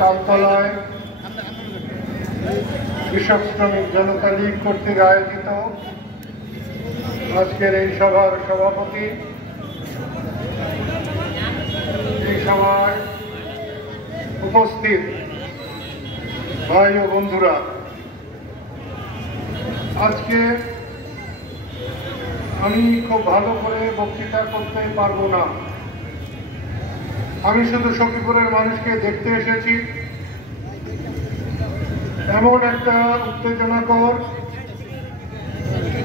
তালতলায় কৃষক শ্রমিক জনতা লীগ কর্তৃক আয়োজিত আজকের এই সভার সভাপতি, এই সভায় উপস্থিত ভাই ও বন্ধুরা, আজকে আমি খুব ভালো করে বক্তৃতা করতে পারবো না। আমি শুধু সখীপুরের মানুষকে দেখতে এসেছি। এমন একটা উত্তেজনাকর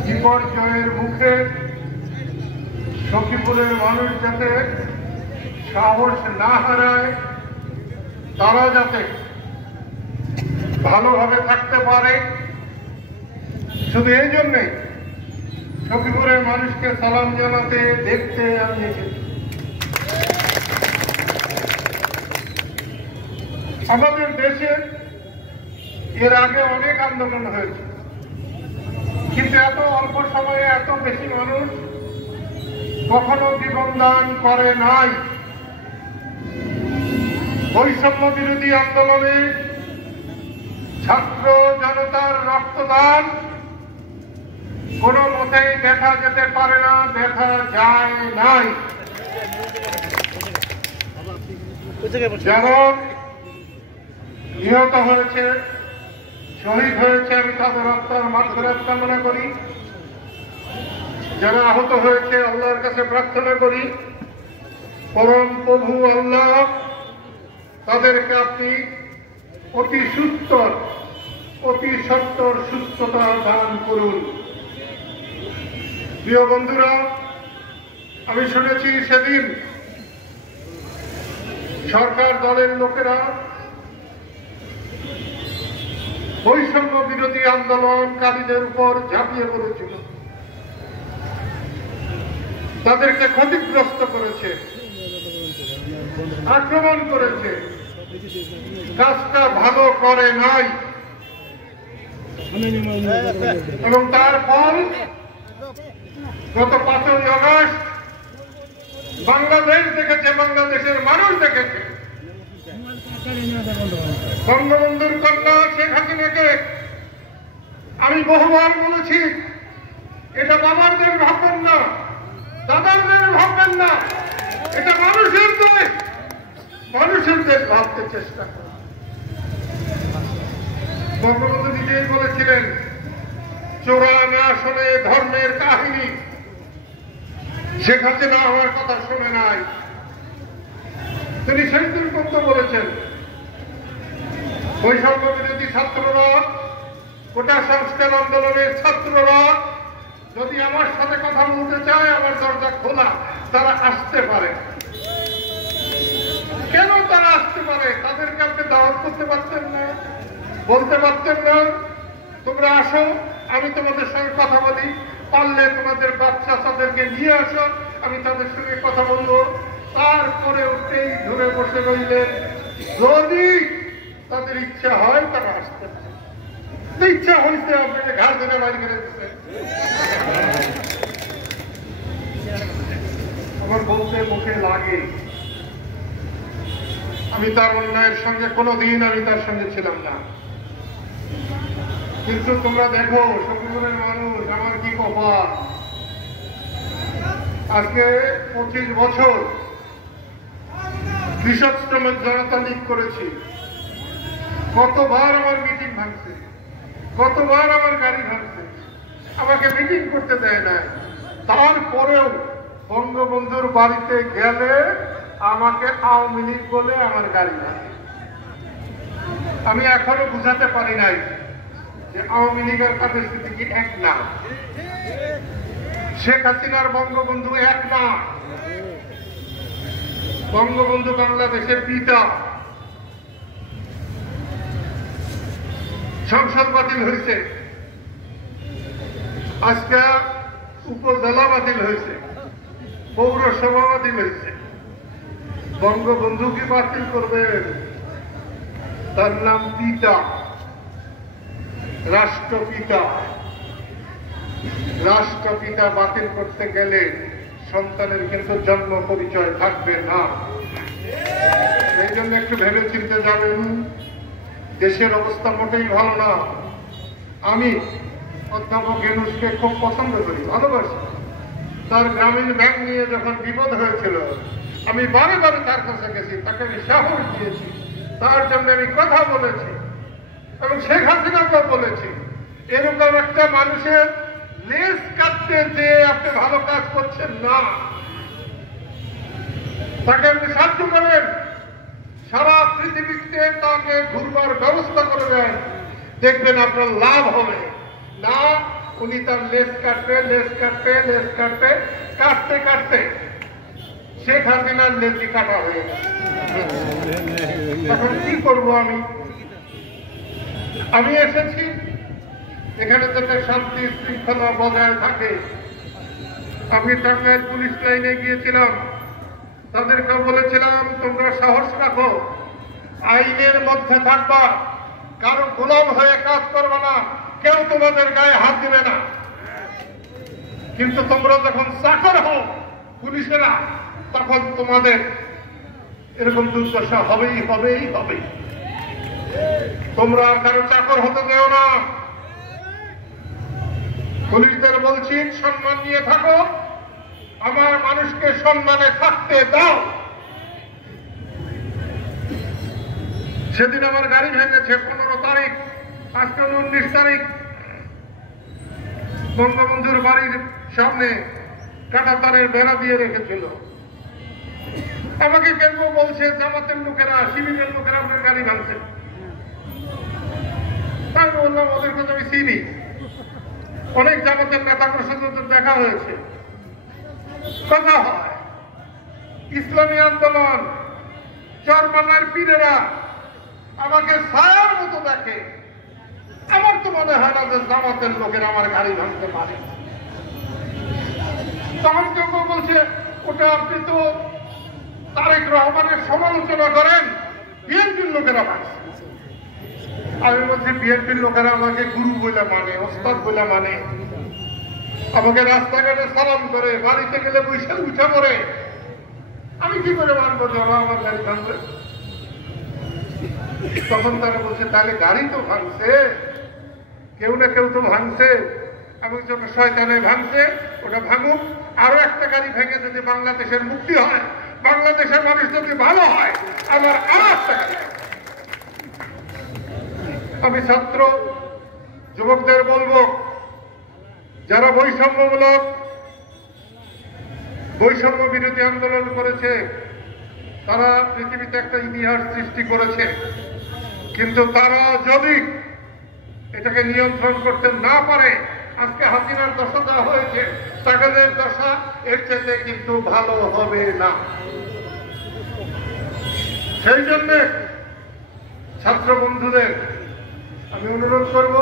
বিপর্যয়ের মুখে সখীপুরের মানুষ যাতে সাহস না হারায়, তারা যাতে ভালোভাবে থাকতে পারে, শুধু এই জন্যে সখীপুরের মানুষকে সালাম জানাতে দেখতে আমি এসেছি। আমাদের দেশে এর আগে অনেক আন্দোলন হয়েছে, কিন্তু এত অল্প সময়ে এত বেশি মানুষ কখনো জীবনদান করে নাই। বৈষম্য বিরোধী আন্দোলনে ছাত্র জনতার রক্তদান কোন মতেই দেখা যেতে পারে না, দেখা যায় নাই। যারা নিহত হয়েছে, শহীদ হয়েছে, আমি তাদের আত্মার মাগফিরাত কামনা করি। যারা আহত হয়েছে, আল্লাহর কাছে প্রার্থনা করি পরম প্রভু আল্লাহ তাদেরকে আপনি অতি সত্তর সুস্থতা দান করুন। প্রিয় বন্ধুরা, আমি শুনেছি সেদিন সরকার দলের লোকেরা বৈষম্য বিরোধী আন্দোলনকারীদের উপর ঝাঁপিয়ে পড়েছিল, তাদেরকে ক্ষতিগ্রস্ত করেছে, আক্রমণ করেছে, কাজটা ভালো করে নাই। এবং তার ফল গত 5ই আগস্ট বাংলাদেশ দেখেছে, বাংলাদেশের মানুষ দেখেছে। বঙ্গবন্ধুর কন্যা শেখ হাসিনাকে আমি বহুবার বলেছি, এটা বাবারদের ভাববেন না, দাদারদের ভাববেন না, এটা মানুষের দেশ, মানুষের দেশ ভাবতে চেষ্টা করে। বঙ্গবন্ধু নিজেই বলেছিলেন, চোরা না শোনে ধর্মের কাহিনী। শেখ হাসিনা আমার কথা শুনে নাই। তিনি সেই দিন কথা বলেছেন, বৈষম্য বিরোধী ছাত্ররা, কোটা সংস্কার আন্দোলনের ছাত্ররা যদি আমার সাথে কথা বলতে চায়, আমার দরজা খোলা, তারা আসতে পারে। কেন তারা আসতে পারে? তাদেরকে আপনি দাওয়াত করতে পারতেন না, বলতে পারতেন না তোমরা আসো, আমি তোমাদের সঙ্গে কথা বলি, পারলে তোমাদের বাচ্চা তাদেরকে নিয়ে আসো, আমি তাদের সঙ্গে কথা বলবো। তারপরে উঠেই ধরে বসে রইলেন, যদি তাদের ইচ্ছা হয় তারা আসতে পারে। ইচ্ছা হয়েছে আপনাকে ঘাড় ধরে বাড়ি করে দিচ্ছে। আমার বলতে মুখে লাগে, আমি তার অন্যায়ের সঙ্গে কোনোদিন আমি তার সঙ্গে ছিলাম না। কিন্তু তোমরা দেখো সখীপুরের মানুষ, আমার কি কপাল। আজকে 25 বছর কৃষক শ্রমিক জনতা লীগ করেছি। কতবার আমার মিটিং ভাঙছে, কতবার আমার গাড়ি ভাঙছে, আমাকে মিটিং করতে দেয় না। তারপরেও বঙ্গবন্ধুর বাড়িতে গেলে আমাকে আওয়ামী লীগ বলে আমার গাড়ি ভাঙে। আমি এখনো বুঝাতে পারি নাই যে আওয়ামী লীগের পরিস্থিতি কি এক না, শেখ হাসিনার বঙ্গবন্ধু এক না। বঙ্গবন্ধু বাংলাদেশের পিতা। সংসদ বাতিল হয়েছে, আজকে উপজেলা বাতিল হয়েছে, পৌরসভা বাতিল হয়েছে। বঙ্গবন্ধু কি বাতিল করবেন? তার নাম পিতা, রাষ্ট্রপিতা। রাষ্ট্রপিতা বাতিল করতে গেলে সন্তানের কিন্তু জন্ম পরিচয় থাকবে না। এই জন্য একটু ভেবে চিন্তে যাবেন। দেশের অবস্থা মোটেই ভালো না। আমি অধ্যাপক ইউনূসকে খুব পছন্দ করি, ভালোবাসি। তার গ্রামীণ ব্যাংক নিয়ে যখন বিপদ হয়েছিল, আমি বারে বারে তার কাছে গেছি, তাকে আমি সাহস দিয়েছি, তার জন্য আমি কথা বলেছি এবং শেখ হাসিনাকেও বলেছি। এরকম একটা মানুষের লেজ কাটতে যে আপনি ভালো কাজ করছেন না, তাকে আপনি সাহায্য করেন, সারা পৃথিবীতে তাকে ঘুরবার ব্যবস্থা করে দেন, দেখবেন আপনার লাভ হবে না। উনি তার লেজ কাটবে, লেজ কাটবে, লেজ কাটবে, কাটতে কাটতে শেখ হাসিনার লেজি কাটা হয়ে গেছে। এখন কি করবো আমি এসেছি এখানে যাতে শান্তি শৃঙ্খলা বজায় থাকে। আমি টাঙ্গাইল পুলিশ লাইনে গিয়েছিলাম, তাদেরকে বলেছিলাম তোমরা সাহস রাখো, আইনের মধ্যে থাকবা, কারো গোলাম হয়ে কাজ করবে না, কেউ তোমাদের গায়ে হাত দিবে না। কিন্তু তোমরা যখন চাকর হও পুলিশেরা, তখন তোমাদের এরকম দুর্দশা হবেই হবেই হবে। তোমরা আর কারো চাকর হতে দেও না। পুলিশদের বলছি সম্মান নিয়ে থাকো, আমার মানুষকে সম্মানে থাকতে দাও। সেদিন আমার গাড়ি ভেঙেছে 15 তারিখ, আজকে 19 তারিখ। বঙ্গবন্ধুর বাড়ির সামনে কাঁটা তারের বেড়া দিয়ে রেখেছিল। আমাকে কেউ বলছে জামাতের লোকেরা, শিবিরের লোকেরা আপনার গাড়ি ভাঙছে। আমি বললাম ওদের কথা আমি চিনি, অনেক জামাতের নেতাদের সাথে দেখা হয়েছে, কথা হয়। ইসলামী আন্দোলন, চরমানার পীরেরা আমাকে ছায়ার মতো দেখে। আমার তো মনে হয় না যে জামাতের লোকেরা আমার গাড়ি ভাঙতে পারে। তখন কেউ বলছে ওটা আপনি তো তারেক রহমানের সমালোচনা করেন, বিএনপির লোকেরা ভাঙছে। আমি বলছি বিএনপির লোকেরা আমাকে গুরু বলে মানে, ওস্তাদ বলে মানে, আমাকে রাস্তাঘাটে সালাম করে, বাড়িতে গেলে বৈশাখ উঠা করে। আমি কি করে মানবো যে ওরা আমার গাড়ি ভাঙবে? তখন তারা বলছে তাহলে গাড়ি তো ভাঙছে, কেউ না কেউ তো ভাঙছে, আমি যখন শয়তানে ভাঙছে, ওটা ভাঙুক। আরো একটা গাড়ি ভেঙে যদি বাংলাদেশের মুক্তি হয়, বাংলাদেশের মানুষ যদি ভালো হয়, আমার আরো একটা গাড়ি। আমি ছাত্র যুবকদের বলবো, যারা বৈষম্য বিরোধী আন্দোলন করেছে, তারা পৃথিবীতে একটা ইতিহাস সৃষ্টি করেছে। কিন্তু তারা যদি এটাকে নিয়ন্ত্রণ করতে না পারে, আজকে হাসিনার দশা দেওয়া হয়েছে, তাদের দশা এর চাইতে কিন্তু ভালো হবে না। সেই জন্য ছাত্র বন্ধুদের আমি অনুরোধ করব,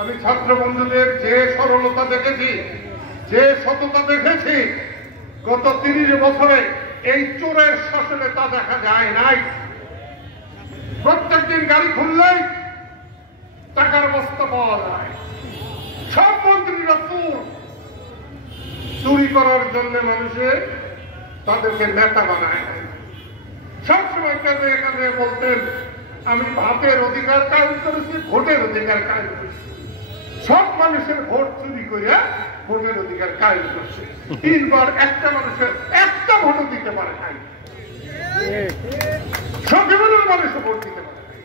আমি ছাত্র বন্ধুদের যে সরলতা দেখেছি, যে সততা দেখেছি, গত 30 বছরে এই চোরের শাসনে তা দেখা যায় নাই। প্রত্যেকদিন গাড়ি খুললেই টাকার বস্তা পাওয়া যায়। সব মন্ত্রীরা চোর, চুরি করার জন্য মানুষের তাদেরকে নেতা বানায়। সবসময় কাঁদে কাঁদে বলতেন আমি ভাতের অধিকার কায়েম করেছি, ভোটের অধিকার কায়েম করেছি। সব মানুষের ভোট চুরি করে ভোটের অধিকার কায়েম করছে। 3 বার একটা মানুষের একটা ভোটও দিতে পারে নাই, সবগুলোর মানুষও ভোট দিতে পারে নাই।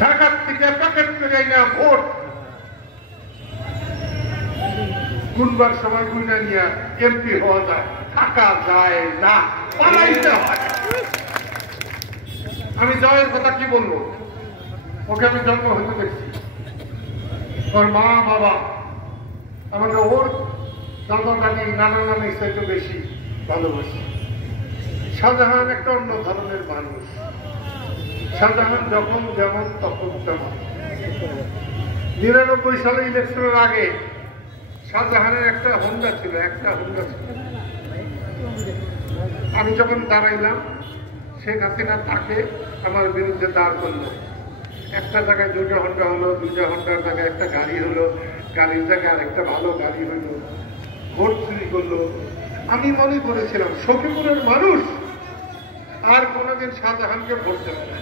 ঢাকার থেকে প্যাকেট করে না ভোট গুনবার সময় গুনা নিয়ে এমপি হওয়া যায়, থাকা যায় না, পালাইতে হয়। আমি জয়ের কথা কি বলবো, ওকে আমি জন্ম হতে দেখছি, ওর মা বাবা আমাকে ওর দাদা দাদি নানা নানির চাইতে বেশি ভালোবাসি। শাহজাহান একটা অন্য ধরনের মানুষ। শাহজাহান যখন যেমন তখন তেমন। 99 সালে ইলেকশনের আগে শাহজাহানের একটা হোন্ডা ছিল। আমি যখন দাঁড়াইলাম, শেখ হাসিনা তাকে আমার বিরুদ্ধে দাঁড় করলো। একটা জায়গায় 2টা হোন্ডা হলো, 2টা হোন্ডার জায়গায় একটা গাড়ি হলো, গাড়ির জায়গায় আরেকটা ভালো গাড়ি হলো, ভোট চুরি করলো। আমি মনে করেছিলাম সখীপুরের মানুষ আর কোনোদিন শাহজাহানকে ভোট দেবে না।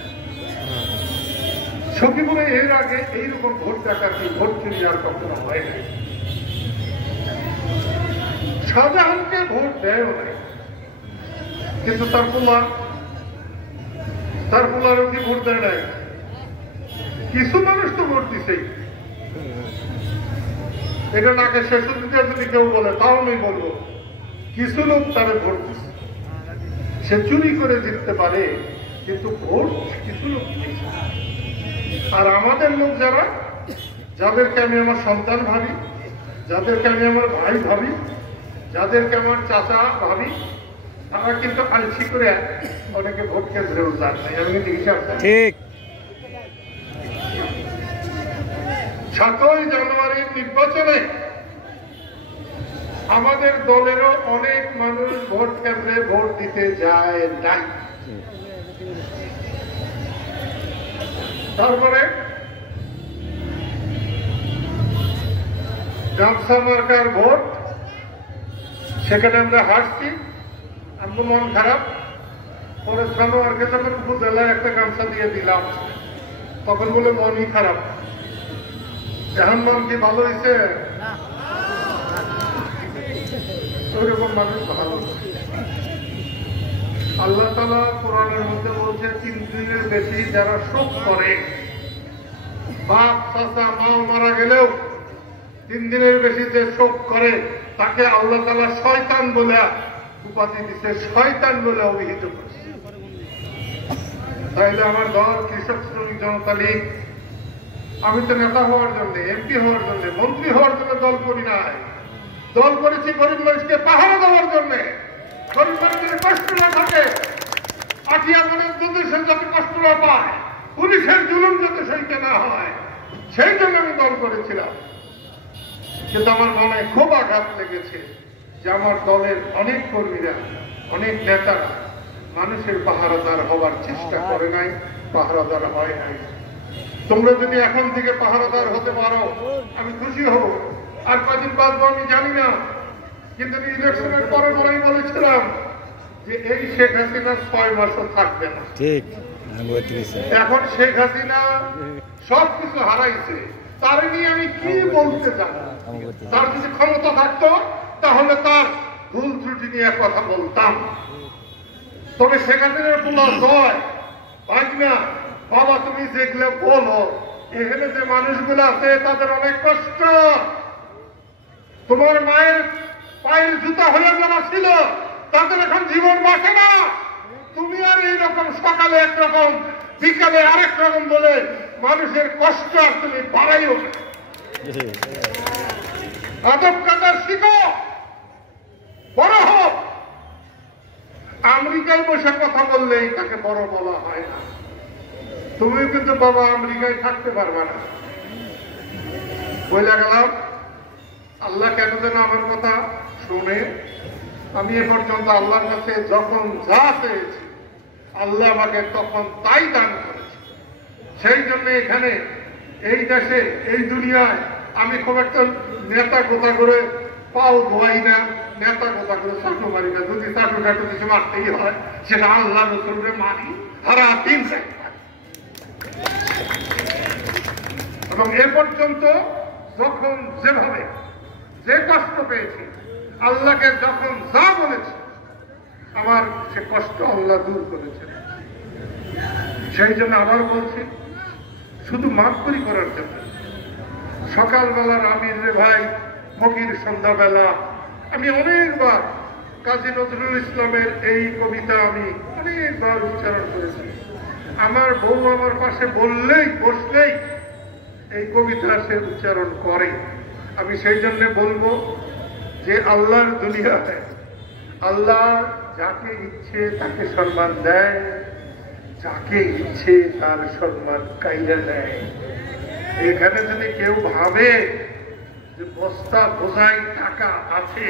সখীপুরে এর আগে এইরকম ভোট ডাকাতি ভোট চুরি আর কখনো হয় না। শাহজাহানকে ভোট দেয়ও নাই, কিন্তু তার পোলারও কি ভোট দেয় নাই? কিছু মানুষ তো ভোট দিছেই। এটা নাকে শেষ দিতে যদি কেউ বলে তাও আমি বলবো কিছু লোক তারা ভোট দিচ্ছে। সে চুরি করে জিততে পারে, কিন্তু ভোট কিছু লোক দিচ্ছে। আর আমাদের লোক যারা, যাদেরকে আমি আমার সন্তান ভাবি, যাদেরকে আমি আমার ভাই ভাবি, যাদেরকে আমার চাচা ভাবি, তারা কিন্তু আলসি করে অনেকে ভোট কেন্দ্রেও যান নাই। আমি কিন্তু হিসাব ঠিক 7ই জানুয়ারির নির্বাচনে আমাদের দলেরও অনেক মানুষ ভোট কেন্দ্রে ভোট দিতে যায় নাই। তারপরে গামছা মার্কার ভোট, সেখানে আমরা হারছি, আমার মন খারাপ। পরে সানোয়ারকে যখন উপজেলায় একটা গামছা দিয়ে দিলাম, তখন বলে মনই খারাপ। এখন মন কি ভালো হয়েছে? ওইরকম মানুষ ভালো। আল্লাহ তাআলা কোরআনের মধ্যে বলছে 3 দিনের বেশি যারা শোক করে, বাপ চাচা মাও মারা গেলেও 3 দিনের বেশি যে শোক করে তাকে আল্লাহ তাআলা শয়তান বলে উপাধি দিচ্ছে, শয়তান বলে অভিহিত করছে। তাইলে আমার দল কৃষক শ্রমিক জনতা লীগ, আমি তো নেতা হওয়ার জন্য, এমপি হওয়ার জন্য, মন্ত্রী হওয়ার জন্য দল করি নাই। দল করেছি গরিব মানুষকে পাহারা দেওয়ার জন্য, গরিব মানুষের কষ্ট না থাকে, আঠিয়াগণের দুদেশের যাতে কষ্ট না পায়, পুলিশের জুলুম যাতে সইতে না হয়, সেই জন্য আমি দল করেছিলাম। কিন্তু আমার মনে খুব আঘাত লেগেছে যে আমার দলের অনেক কর্মীরা, অনেক নেতারা মানুষের পাহারাদার হবার চেষ্টা করে নাই, পাহারাদার হয় নাই। তোমরা যদি এখন থেকে পাহারাদার হতে পারো আমি খুশি হব। আর কদিন বাঁচবো আমি জানি না, কিন্তু ইলেকশনের পরে আমি বলেছিলাম যে এই শেখ হাসিনা 6 মাসও থাকবে না। ঠিক, এখন শেখ হাসিনা সবকিছু হারাইছে, তার নিয়ে আমি কি বলতে চাই? তার যদি ক্ষমতা থাকতো তাহলে তার ভুল ত্রুটি নিয়ে কথা বলতাম। তবে শেখ হাসিনার পুনর জয় ভাই না বাবা, তুমি যেগুলো বলো, এখানে যে মানুষগুলো আছে তাদের অনেক কষ্ট। তোমার মায়ের পায়ের জুতা হয়ে যারা ছিল তাদের এখন জীবন বাঁচে না। তুমি আর এইরকম সকালে একরকম বিকালে আরেক রকম বলে মানুষের কষ্ট আর তুমি বাড়াইও না। আদব কাদার শিখো, বড় হোক। আমেরিকায় বসে কথা বললেই তাকে বড় বলা হয় না। তুমিও কিন্তু বাবা আমেরিকায় থাকতে পারবে না। বলে গেলাম, আল্লাহ কেন যেন আমার কথা শুনে, আমি এ পর্যন্ত আল্লাহর কাছে যখন যা চেয়েছি আল্লাহ আমাকে তখন তাই দান করেছে। সেই জন্য এখানে এই দেশে এই দুনিয়ায় আমি খুব একটা নেতা গোতা করে পাও ধোয়াই না, নেতা গোতা করে চাটু মারি না। যদি চাটু টাটু কিছু মারতেই হয় সেটা আল্লাহ রসুলকে মারি, সারা দিন চাই। এবং এ পর্যন্ত যখন যেভাবে যে কষ্ট পেয়েছি, আল্লাহকে যখন যা বলেছি আমার সে কষ্ট আল্লাহ দূর করেছেন। সেই জন্য আবার বলছি, শুধু মাফ করার জন্য। সকালবেলার আমির রে ভাই, ফকির সন্ধ্যাবেলা, আমি অনেকবার কাজী নজরুল ইসলামের এই কবিতা আমি অনেকবার উচ্চারণ করেছি। আমার বউ আমার পাশে বললেই বসলেই এই কবিতা সে উচ্চারণ করে। আমি সেই জন্য বলবো যে আল্লাহর দুনিয়ায় আল্লাহ যাকে ইচ্ছে তাকে সম্মান দেয়, যাকে ইচ্ছে তার সম্মান কাইরা দেয়। এখানে যদি কেউ ভাবে যে বস্তা বোঝাই টাকা আছে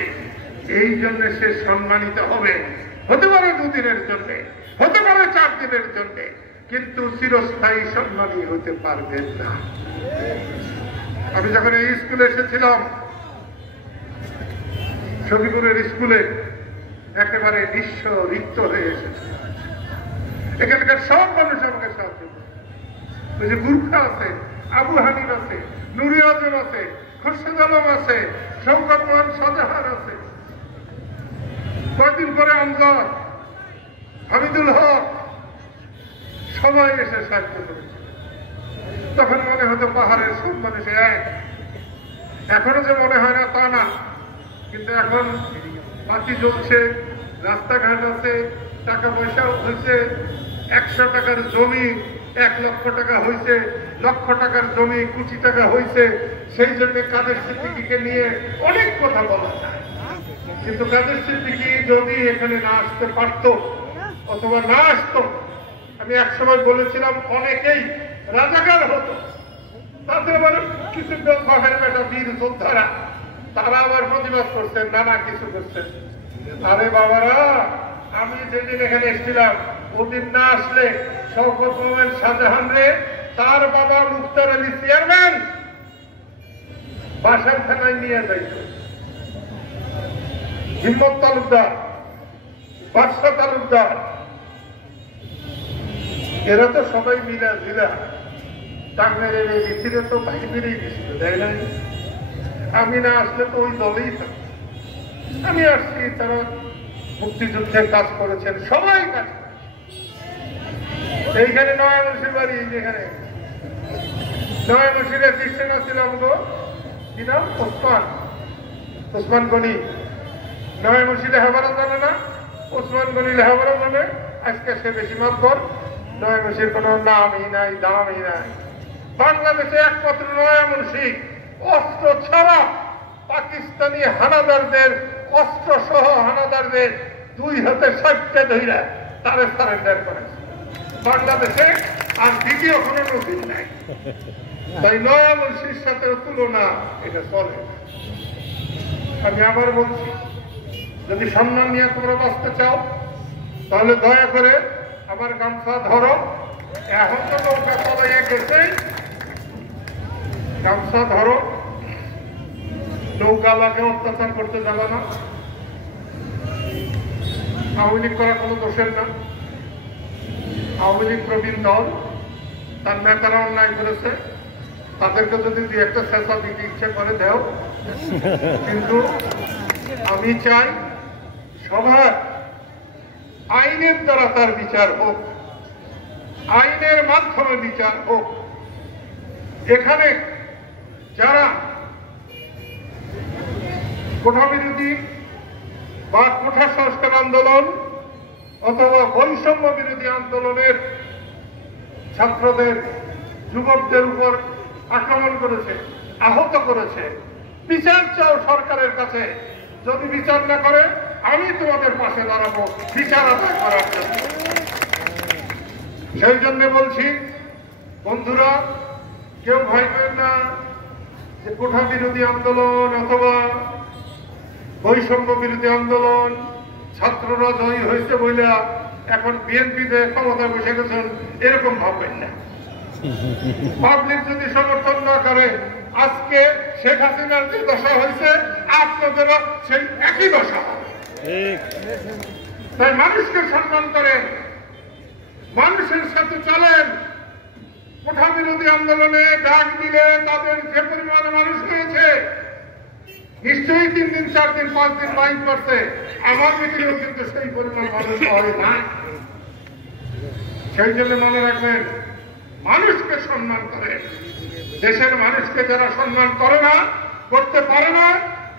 এই জন্য সে সম্মানিত হবে, হতে পারে 2 দিনের জন্য, হতে পারে 4 দিনের জন্য, কিন্তু চিরস্থায়ী সম্মানী হতে পারবেন না। আমি যখন এই স্কুলে এসেছিলাম, সখীপুরের স্কুলে, একেবারে নিঃস্ব রিক্ত হয়ে এসেছে। এখানকার সব মানুষ আমাকে সাহায্য করে। ওই যে গুর্খা আছে, আবু হানিফ আছে, নুরি আজম আছে, খুরশেদ আলম আছে, শওকত মোহন শাহজাহান আছে, কয়েকদিন পরে আমজাদ, হামিদুল হক, সবাই এসে সাহায্য করেছে। তখন মনে হতো পাহাড়ের সব মানুষ এক। এখনো যে মনে হয় না তা না, কিন্তু এখন বাতি জ্বলছে, রাস্তাঘাট আছে, টাকা পয়সা হয়েছে, 100 টাকার জমি 1 লক্ষ টাকা হয়েছে, লক্ষ টাকার জমি কোটি টাকা হয়েছে। সেই জন্য কাদের সিদ্দিকীকে নিয়ে অনেক কথা বলা যায়, কিন্তু কাদের সিদ্দিকী যদি এখানে না আসতে পারতো অথবা না আসতো, আমি একসময় বলেছিলাম অনেকেই রাজাকার হতো। তাতে আবার কিছু বাহের বেটা বীর যোদ্ধারা তারা আবার প্রতিবাদ করছেন, নানা কিছু করছেন। আরে বাবারা, আমি যেদিন এখানে এসেছিলাম ওদিন না আসলে শওকত মোহন শাহজাহান রে তার বাবা মুক্তার আলী চেয়ারম্যান বাসার থানায় নিয়ে যাইত। হিম্মত তালুকদার, বাদশা তালুকদার, এরা তো সবাই মিলা জিলা টাঙ্গাইলের এই মিছিলে তো বাইরে বেরিয়ে গেছিল, তাই না? আমি না আসলে তো ওই দলেই থাকতো। আমি আসছি, তারা মুক্তিযুদ্ধের কাজ করেছেন, সবাই কাজ করেছে। এইখানে নয়া মসির বাড়ি, যেখানে নয়া মসিরে খ্রিস্টান ছিলাম গো, কি নাম? ওসমান গনি। নয়া মসি লেখাপড়া জানে না, ওসমান গনি লেখাপড়া জানে। আজকে সে বেশি মাতবর। নয়া মসির কোনো নামই নাই, দামই নাই। বাংলাদেশে একমাত্র নয়া মসি অস্ত্র ছাড়া পাকিস্তানি হানাদারদের, অস্ত্র সহ হানাদারদের 2 হাতে 60টা ধইরা তারে সারেন্ডার করেছে বাংলাদেশে। আর দ্বিতীয় কোনো নজির নাই। তাই নয়া মসির সাথে তুলনা এটা চলে। আমি আবার বলছি, যদি সম্মান নিয়ে তোমরা বাঁচতে চাও তাহলে দয়া করে আমার গামছা ধরো। এখন তো নৌকা চলাইয়া গেছে, গামছা ধরো। নৌকালাকে অত্যাচার করতে যাবে না। আওয়ামী লীগ করা কোনো দোষের না। আওয়ামী লীগ প্রবীণ দল, তার নেতারা অন্যায় করেছে, তাদেরকে যদি 2-একটা শেষা দিতে ইচ্ছে করে দেও। কিন্তু আমি চাই সবার আইনের দ্বারা তার বিচার হোক, আইনের মাধ্যমে বিচার হোক। এখানে যারা কোঠা বিরোধী বা কোঠা সংস্কার আন্দোলন অথবা বৈষম্য বিরোধী আন্দোলনের ছাত্রদের, যুবকদের উপর আক্রমণ করেছে, আহত করেছে, বিচার চাও সরকারের কাছে। যদি বিচার না করে আমি তোমাদের পাশে দাঁড়াবো বিচার আদায় করার জন্য। সেই জন্য বলছি বন্ধুরা, কেউ ভয় করেন না যে কোঠা বিরোধী আন্দোলন অথবা বৈষম্য বিরোধী আন্দোলন ছাত্ররা জয়ী হয়েছে বইলা এখন বিএনপিতে ক্ষমতা বসে গেছেন, এরকম ভাববেন না। পাবলিক যদি সমর্থন না করে, আজকে শেখ হাসিনার যে দশা হয়েছে আপনাদেরও সেই একই দশা। তাই মানুষকে সম্মান করেন, মানুষের সাথে চলেন। কোঠা বিরোধী আন্দোলনে ডাক দিলে তাদের যে পরিমাণে মানুষ হয়েছে, নিশ্চয়ই 3 দিন 4 দিন 5 দিন মাইন্ড করছে। আমার মিটিংও কিন্তু সেই পরিমাণ মানুষ হয় না। সেই জন্য মনে রাখবেন, মানুষকে সম্মান করে। দেশের মানুষকে যারা সম্মান করে না, করতে পারে না,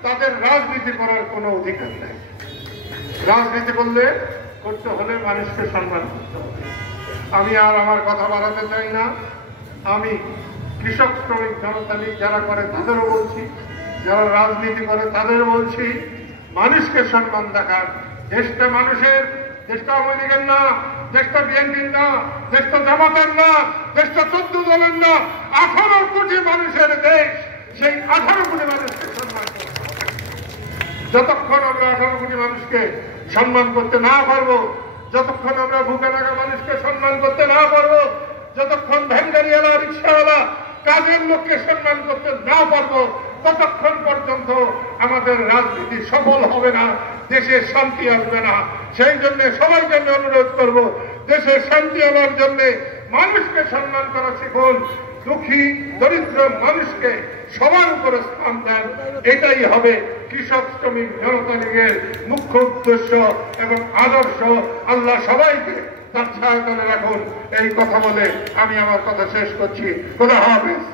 তাদের রাজনীতি করার কোনো অধিকার নেই। রাজনীতি করতে হলে মানুষকে সম্মান করতে হবে। আমি আর আমার কথা বাড়াতে চাই না। আমি কৃষক, শ্রমিক, জনতা লীগ যারা করে তাদেরও বলছি, যারা রাজনীতি করে তাদের বলছি, মানুষকে সম্মান দেখান। দেশটা মানুষের, দেশটা আওয়ামী লীগের না, দেশটা বিএনপির না, দেশটা জামাতের না, দেশটা 14 দলের না, 18 কোটি মানুষের দেশ। সেই 18 কোটি মানুষকে সম্মান করতে হবে। যতক্ষণ আমরা 18 কোটি মানুষকে সম্মান করতে না পারবো, যতক্ষণ আমরা ভুকে থাকা মানুষকে সম্মান করতে না পারবো, যতক্ষণ ভ্যানগাড়িওয়ালা, রিক্সাওয়ালা, কাজের লোককে সম্মান করতে না পারবো, ততক্ষণ পর্যন্ত আমাদের রাজনীতি সফল হবে না, দেশে শান্তি আসবে না। সেই জন্য সবাইকে আমি অনুরোধ করব, দেশের শান্তি আনার জন্য মানুষকে সম্মান করা শিখুন, দুঃখী দরিদ্র মানুষকে সবার উপরে স্থান দেন। এটাই হবে কৃষক শ্রমিক জনতা লীগের মুখ্য উদ্দেশ্য এবং আদর্শ। আল্লাহ সবাইকে তার ছায়াতলে রাখুন। এই কথা বলে আমি আমার কথা শেষ করছি। খোদা হাফেজ।